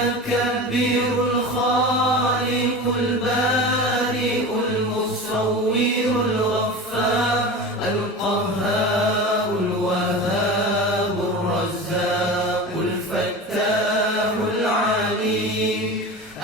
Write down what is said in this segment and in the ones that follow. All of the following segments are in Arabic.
المتكبر الخالق البارئ المصور الغفار القهار الوهاب الرزاق الفتاح العليم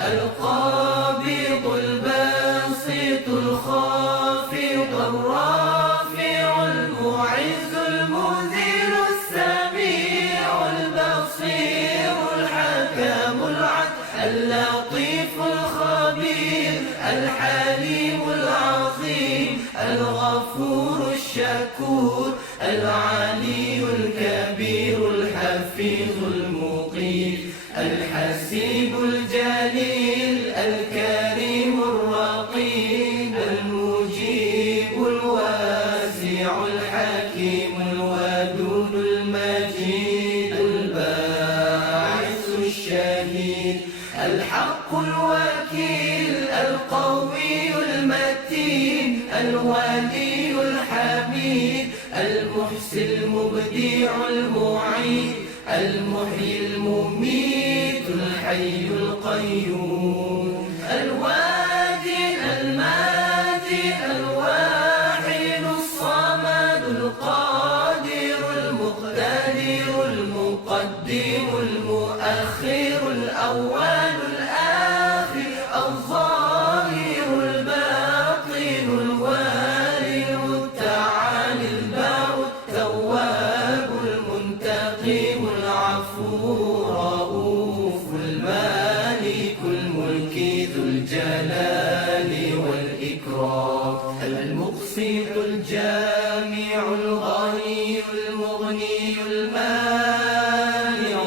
القابض الباسط الخافض الرافع المعز المذل السميع البصير الحكم العدل اللطيف الخبير الحليم العظيم الغفور الشكور العلي الكبير الحفيظ المقيم الحسيب الجليل الكريم الرقيب المجيب الواسع الحكيم الودود المجيد الباعث الشهيد الحق الوكيل القوي المتين الولي الحميد المحسن المبدع المعيد المحيي المميت الحي القيوم الوادي الماجي الواحد الصمد القادر المقتدر المقدم المؤخر الأول الآخر الظاهر الباطن الوالي المتعالي البر التواب المنتقم العفو رؤوف المالك الملك ذو الجلال والإكرام المقسط الجامع الغني المغني المانع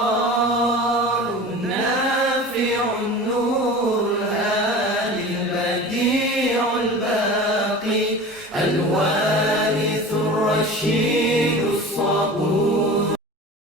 الضار النافع